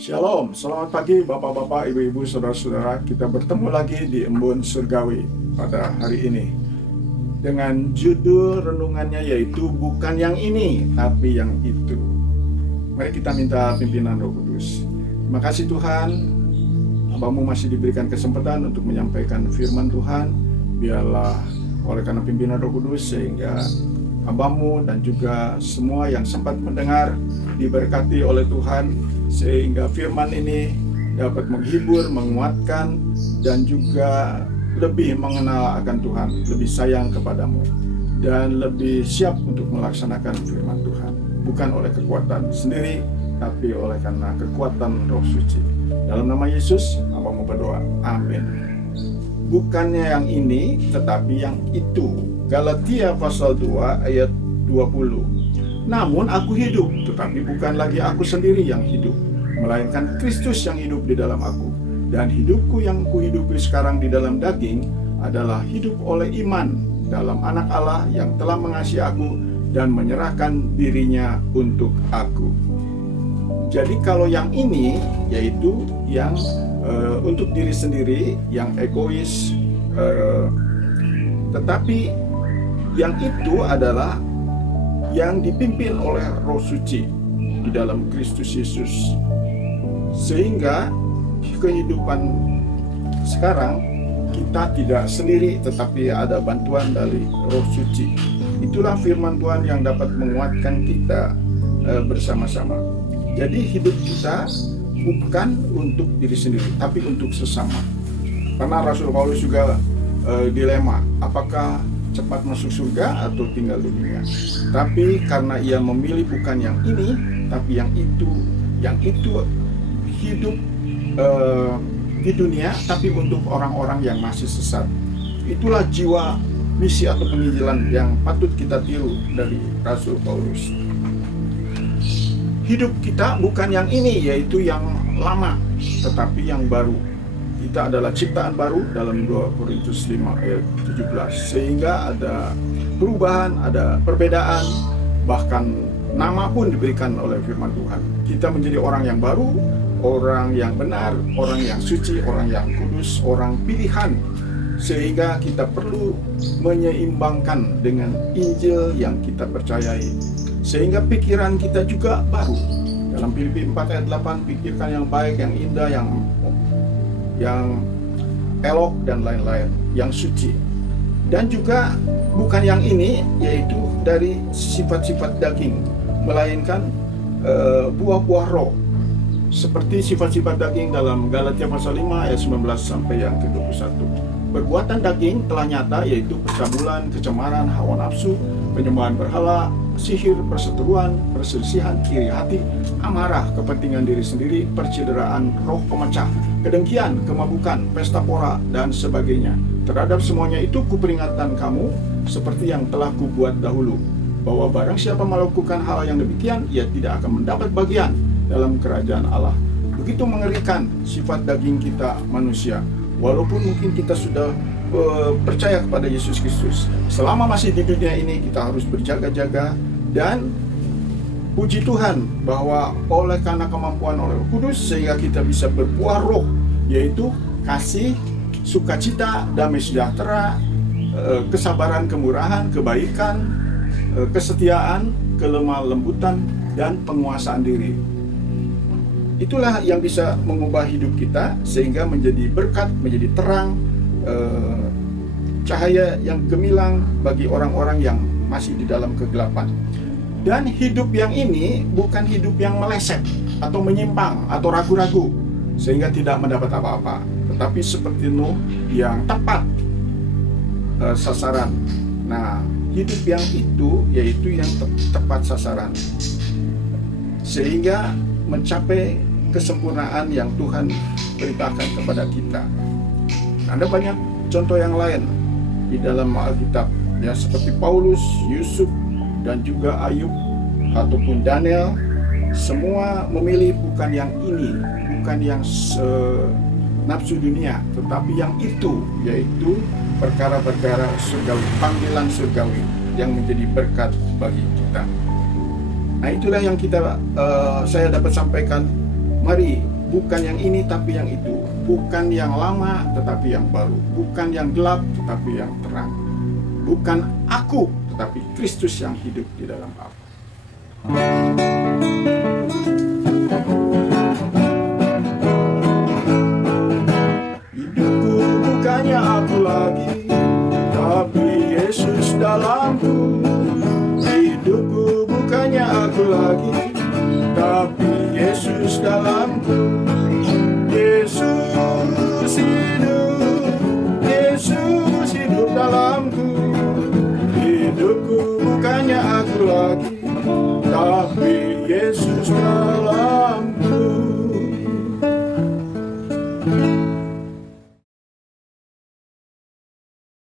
Shalom, selamat pagi Bapak-Bapak, Ibu-Ibu, Saudara-saudara. Kita bertemu lagi di Embun Surgawi pada hari ini dengan judul renungannya yaitu bukan yang ini, tapi yang itu. Mari kita minta pimpinan Roh Kudus. Terima kasih Tuhan, Hamba-Mu masih diberikan kesempatan untuk menyampaikan firman Tuhan. Biarlah oleh karena pimpinan Roh Kudus sehingga Hamba-Mu dan juga semua yang sempat mendengar diberkati oleh Tuhan, sehingga firman ini dapat menghibur, menguatkan, dan juga lebih mengenal akan Tuhan, lebih sayang kepadamu, dan lebih siap untuk melaksanakan firman Tuhan. Bukan oleh kekuatan sendiri, tapi oleh karena kekuatan Roh Suci. Dalam nama Yesus, Hamba-Mu berdoa. Amin. Bukannya yang ini, tetapi yang itu. Galatia pasal 2 ayat 20. Namun aku hidup, tetapi bukan lagi aku sendiri yang hidup, melainkan Kristus yang hidup di dalam aku. Dan hidupku yang kuhidupi sekarang di dalam daging adalah hidup oleh iman dalam Anak Allah yang telah mengasihi aku dan menyerahkan dirinya untuk aku. Jadi kalau yang ini, yaitu yang untuk diri sendiri, yang egois, tetapi yang itu adalah yang dipimpin oleh Roh Suci di dalam Kristus Yesus. Sehingga kehidupan sekarang kita tidak sendiri, tetapi ada bantuan dari Roh Suci. Itulah firman Tuhan yang dapat menguatkan kita bersama-sama. Jadi hidup kita bukan untuk diri sendiri, tapi untuk sesama. Karena Rasul Paulus juga dilema, apakah cepat masuk surga atau tinggal di dunia. Tapi karena ia memilih bukan yang ini, tapi yang itu hidup di dunia, tapi untuk orang-orang yang masih sesat. Itulah jiwa misi atau penginjilan yang patut kita tiru dari Rasul Paulus. Hidup kita bukan yang ini, yaitu yang lama, tetapi yang baru. Kita adalah ciptaan baru dalam 2 Korintus 5 ayat 17. Sehingga ada perubahan, ada perbedaan, bahkan nama pun diberikan oleh firman Tuhan. Kita menjadi orang yang baru, orang yang benar, orang yang suci, orang yang kudus, orang pilihan. Sehingga kita perlu menyeimbangkan dengan Injil yang kita percayai. Sehingga pikiran kita juga baru. Dalam Filipi 4 ayat 8, pikirkan yang baik, yang indah, yang elok dan lain-lain, yang suci. Dan juga bukan yang ini, yaitu dari sifat-sifat daging, melainkan buah-buah roh, seperti sifat-sifat daging dalam Galatia pasal 5 ayat 19 sampai yang ke-21. Perbuatan daging telah nyata, yaitu percabulan, kecemaran, hawa nafsu, penyembahan berhala, sihir, perseteruan, perselisihan, iri hati, amarah, kepentingan diri sendiri, percideraan, roh pemecah, kedengkian, kemabukan, pesta pora, dan sebagainya. Terhadap semuanya itu kuperingatkan kamu, seperti yang telah kubuat dahulu, bahwa barang siapa melakukan hal yang demikian, ia tidak akan mendapat bagian dalam kerajaan Allah. Begitu mengerikan sifat daging kita manusia. Walaupun mungkin kita sudah percaya kepada Yesus Kristus, selama masih di dunia ini kita harus berjaga-jaga. Dan puji Tuhan bahwa oleh karena kemampuan oleh Roh Kudus, sehingga kita bisa berbuah roh, yaitu kasih, sukacita, damai sejahtera, kesabaran, kemurahan, kebaikan, kesetiaan, kelemah lembutan, dan penguasaan diri. Itulah yang bisa mengubah hidup kita sehingga menjadi berkat, menjadi terang, cahaya yang gemilang bagi orang-orang yang masih di dalam kegelapan. Dan hidup yang ini bukan hidup yang meleset atau menyimpang atau ragu-ragu sehingga tidak mendapat apa-apa, tetapi seperti Nuh yang tepat sasaran. Nah, hidup yang itu yaitu yang tepat sasaran, sehingga mencapai kesempurnaan yang Tuhan perintahkan kepada kita. Ada banyak contoh yang lain di dalam Alkitab, ya, seperti Paulus, Yusuf, dan juga Ayub ataupun Daniel. Semua memilih bukan yang ini, bukan yang nafsu dunia, tetapi yang itu, yaitu perkara-perkara surgawi, panggilan surgawi yang menjadi berkat bagi kita. Nah, itulah yang saya dapat sampaikan. Mari Bukan yang ini tapi yang itu. Bukan yang lama tetapi yang baru. Bukan yang gelap tetapi yang terang. Bukan aku tetapi Kristus yang hidup di dalam aku. Hidupku bukannya aku lagi, tapi Yesus dalamku. Hidupku bukannya aku lagi, tapi Yesus dalamku.